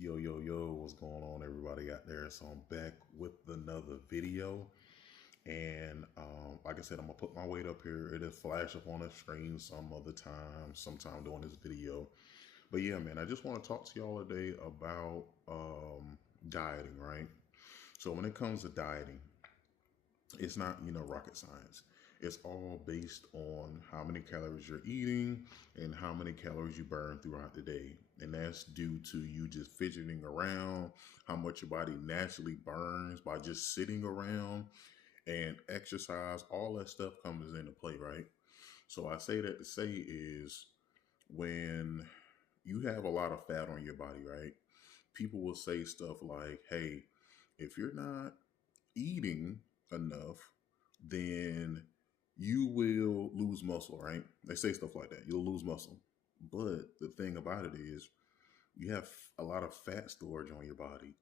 Yo, what's going on, everybody out there? So I'm back with another video. And like I said, I'm going to put my weight up here. It'll flash up on the screen some other time, sometime during this video. But yeah, man, I just want to talk to y'all today about dieting, right? So when it comes to dieting, it's not, rocket science. It's all based on how many calories you're eating and how many calories you burn throughout the day. And that's due to you just fidgeting around, how much your body naturally burns by just sitting around, and exercise. All that stuff comes into play, right? So I say that to say is when you have a lot of fat on your body, right? People will say stuff like, hey, if you're not eating enough, then you will lose muscle, right? They say stuff like that. You'll lose muscle. But the thing about it is, you have a lot of fat storage on your body.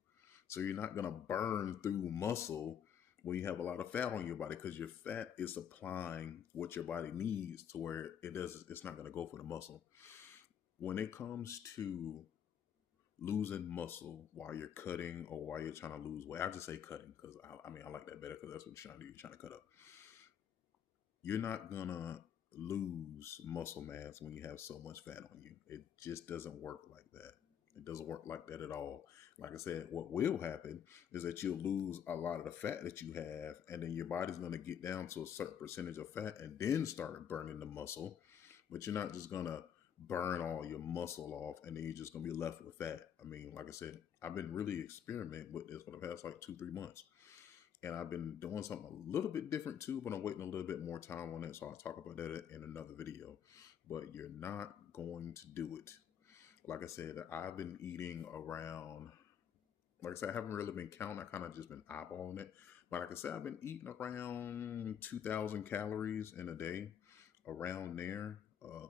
So you're not going to burn through muscle when you have a lot of fat on your body, because your fat is supplying what your body needs to where it's not going to go for the muscle. When it comes to losing muscle while you're cutting or while you're trying to lose weight, I just say cutting because I like that better because that's what you're trying to do. You're trying to cut up. You're not gonna lose muscle mass when you have so much fat on you. It just doesn't work like that. It doesn't work like that at all. Like I said, what will happen is that you'll lose a lot of the fat that you have, and then your body's going to get down to a certain percentage of fat and then start burning the muscle. But you're not just going to burn all your muscle off and then you're just going to be left with fat. I mean, like I said, I've been really experimenting with this for the past like 2-3 months. And I've been doing something a little bit different too, but I'm waiting a little bit more time on it. So I'll talk about that in another video. But you're not going to do it. Like I said, I've been eating around, like I said, I haven't really been counting. I kind of just been eyeballing it. But like I said, I've been eating around 2,000 calories in a day, around there.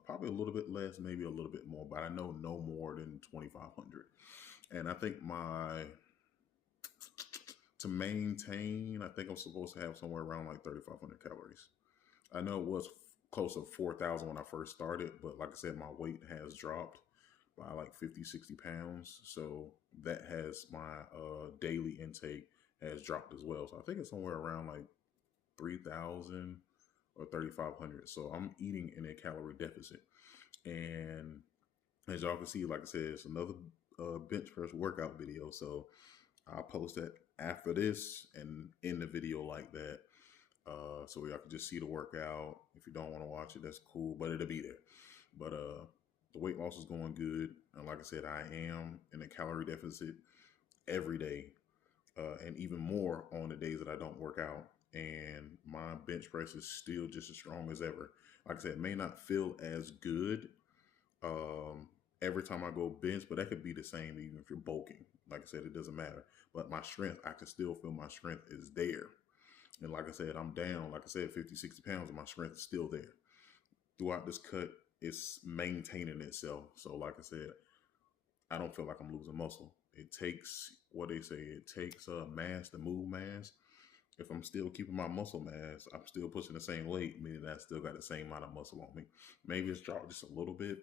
Probably a little bit less, maybe a little bit more, but I know no more than 2,500. And I think to maintain, I think I'm supposed to have somewhere around like 3,500 calories. I know it was close to 4,000 when I first started, but like I said, my weight has dropped by like 50-60 pounds. So that has my daily intake has dropped as well. So I think it's somewhere around like 3,000 or 3,500. So I'm eating in a calorie deficit. And as y'all can see, like I said, it's another bench press workout video. So I'll post that after this and in the video like that. So y'all can just see the workout. If you don't want to watch it, that's cool, but it'll be there. But the weight loss is going good. And like I said, I am in a calorie deficit every day, and even more on the days that I don't work out. And my bench press is still just as strong as ever. Like I said, it may not feel as good every time I go bench, but that could be the same even if you're bulking. Like I said, it doesn't matter. But my strength, I can still feel my strength is there. And like I said, I'm down, like I said, 50-60 pounds, and my strength is still there. Throughout this cut, it's maintaining itself. So like I said, I don't feel like I'm losing muscle. It takes, what they say, it takes mass to move mass. If I'm still keeping my muscle mass, I'm still pushing the same weight, meaning I still got the same amount of muscle on me. Maybe it's dropped just a little bit,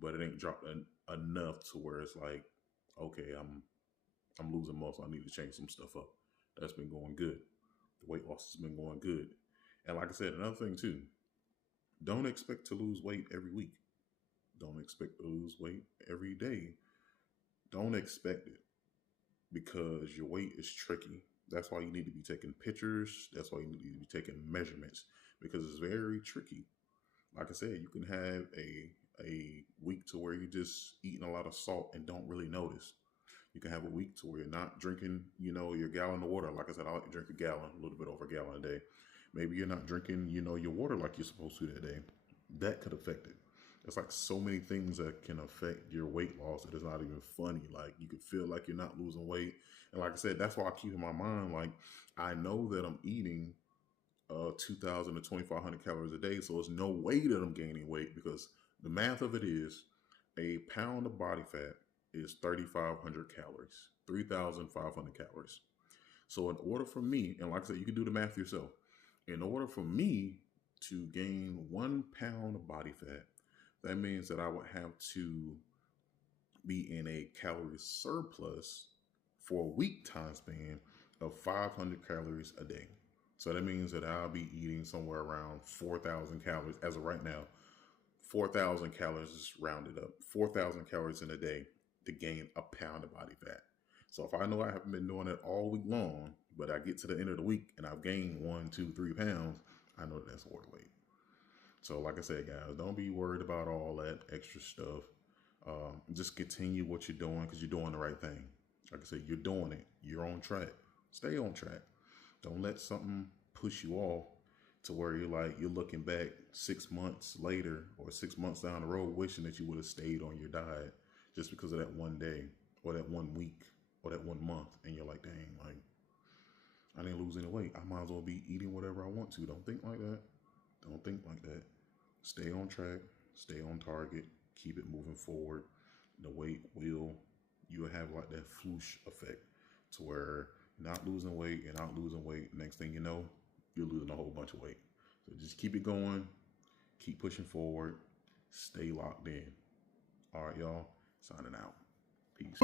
but it ain't dropped enough to where it's like, okay, I'm losing muscle. I need to change some stuff up. That's been going good. The weight loss has been going good. And like I said, another thing too, don't expect to lose weight every week. Don't expect to lose weight every day. Don't expect it, because your weight is tricky. That's why you need to be taking pictures. That's why you need to be taking measurements, because it's very tricky. Like I said, you can have a week to where you're just eating a lot of salt and don't really notice. You can have a week to where you're not drinking, your gallon of water. Like I said, I like to drink a gallon, a little bit over a gallon a day. Maybe you're not drinking, your water like you're supposed to that day. That could affect it. It's like so many things that can affect your weight loss that it's not even funny. Like you could feel like you're not losing weight. And like I said, that's why I keep in my mind, like I know that I'm eating 2,000 to 2,500 calories a day. So there's no way that I'm gaining weight, because the math of it is a pound of body fat is 3,500 calories, 3,500 calories. So in order for me, and like I said, you can do the math yourself. In order for me to gain 1 pound of body fat, that means that I would have to be in a calorie surplus for a week time span of 500 calories a day. So that means that I'll be eating somewhere around 4,000 calories as of right now. 4,000 calories is rounded up. 4,000 calories in a day to gain a pound of body fat. So if I know I haven't been doing it all week long, but I get to the end of the week and I've gained 1, 2, 3 pounds, I know that's overweight. So like I said, guys, don't be worried about all that extra stuff. Just continue what you're doing because you're doing the right thing. Like I said, you're doing it. You're on track. Stay on track. Don't let something push you off to where you're looking back 6 months later or 6 months down the road wishing that you would have stayed on your diet just because of that one day or that one week or that one month. And you're like, dang, like, I didn't lose any weight. I might as well be eating whatever I want to. Don't think like that. Don't think like that. Stay on track. Stay on target. Keep it moving forward. The weight you'll have like that floosh effect to where you're not losing weight, you're not losing weight. Next thing you know, you're losing a whole bunch of weight. So just keep it going. Keep pushing forward. Stay locked in. All right, y'all. Signing out. Peace.